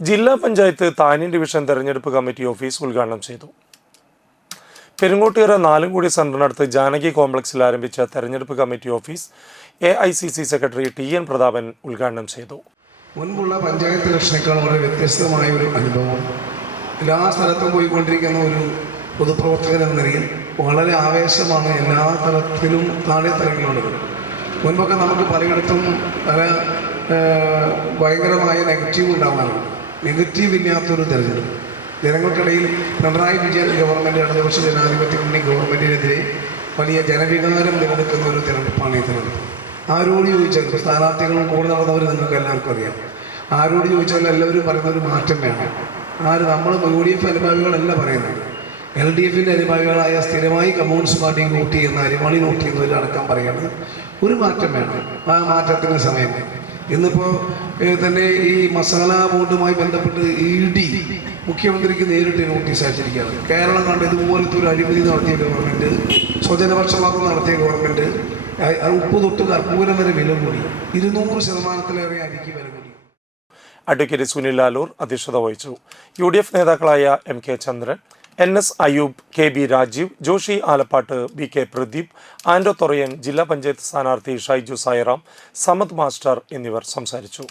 ജില്ലാ പഞ്ചായത്ത് താനി ഡിവിഷൻ തെരഞ്ഞെടുപ്പ് committee office ഉദ്ഘാടനം ചെയ്തു. പെരുങ്ങോട്ടുകര നാലുംകൂടി സെന്ററിനടുത്ത് ജാനകി കോംപ്ലക്സിൽ ആരംഭിച്ച തെരഞ്ഞെടുപ്പ് committee office A I C C secretary T N Prathapan ഉദ്ഘാടനം ചെയ്തു. മുൻപുള്ള പഞ്ചായത്ത് ഇലക്ഷനേക്കാൾ വളരെ വ്യത്യസ്തമായ ഒരു അനുഭവം. എല്ലാ സ്ഥലത്തും പോയിക്കൊണ്ടിരിക്കുന്ന ഒരു പൊതുപ്രവർത്തകൻ എന്ന നിലയിൽ വളരെ ആവേശമാണ് എല്ലാ തലത്തിലും താഴെ തലങ്ങളിലുള്ളത്. മുൻപൊക്കെ നമുക്ക് പലയിടത്തും പല ഭയങ്കരമായ നെഗറ്റീവ് ഉണ്ടാവാറുണ്ട്. നെഗറ്റീവ് ഇല്ലാത്തൊരു തെരഞ്ഞെടുപ്പ്. ജനങ്ങൾക്കിടയിൽ പിണറായി വിജയൻ ഗവൺമെന്റ് ഇടതുപക്ഷ ജനാധിപത്യ മുന്നണി ഗവൺമെന്റിനെതിരെ വലിയ ജനവികാരം നിലനിൽക്കുന്ന ഒരു തെരഞ്ഞെടുപ്പാണ് ഈ തെരഞ്ഞെടുപ്പ്. ആരോട് ചോദിച്ചാൽ ഇപ്പോൾ സ്ഥാനാർത്ഥികളും കൂടെ നടന്നവർ നിങ്ങൾക്ക് എല്ലാവർക്കും അറിയാം. ആരോട് ചോദിച്ചാൽ എല്ലാവരും പറയുന്ന ഒരു മാറ്റം വേണം. ആര് നമ്മൾ യു ഡി എഫ് അനുഭാവികളല്ല പറയുന്നത്. എൽ ഡി എഫിന്റെ അനുഭാവികളായ സ്ഥിരമായി കമ്മ്യൂണിസ്റ്റ് പാർട്ടി വോട്ട് ചെയ്യുന്ന അരിമാളി വോട്ട് ചെയ്യുന്നവരടക്കം പറയുന്നത് ഒരു മാറ്റം വേണം. ആ മാറ്റത്തിന് സമയം. ഇന്നിപ്പോൾ ഏഹ്, തന്നെ ഈ മസാല ബോർഡുമായി ബന്ധപ്പെട്ട് ഇ ഡി മുഖ്യമന്ത്രിക്ക് നേരിട്ട് നോട്ടീസ് അയച്ചിരിക്കുകയാണ്. കേരളം കണ്ട് ഇതുപോലത്തെ ഒരു അഴിമതി നടത്തിയ ഗവൺമെന്റ് സ്വജനപക്ഷപാതം നടത്തിയ ഗവൺമെന്റ് അ- ഉപ്പ് തൊട്ട് കർപ്പൂരം വരെ വില കൂടി. ഇരുന്നൂറ് ശതമാനത്തിലേറെ അരിക്ക് വില കൂടി. അഡ്വക്കേറ്റ് സുനിൽ ലാലൂർ അധ്യക്ഷത വഹിച്ചു. യു ഡി എഫ് നേതാക്കളായ M K Chandran N S Ayub K B Rajeev Joshi Alappat B K Pradeep Ando Thorayan ജില്ലാ പഞ്ചായത്ത് സ്ഥാനാർത്ഥി ഷൈജു സായിറാം സമത് മാസ്റ്റർ എന്നിവർ സംസാരിച്ചു.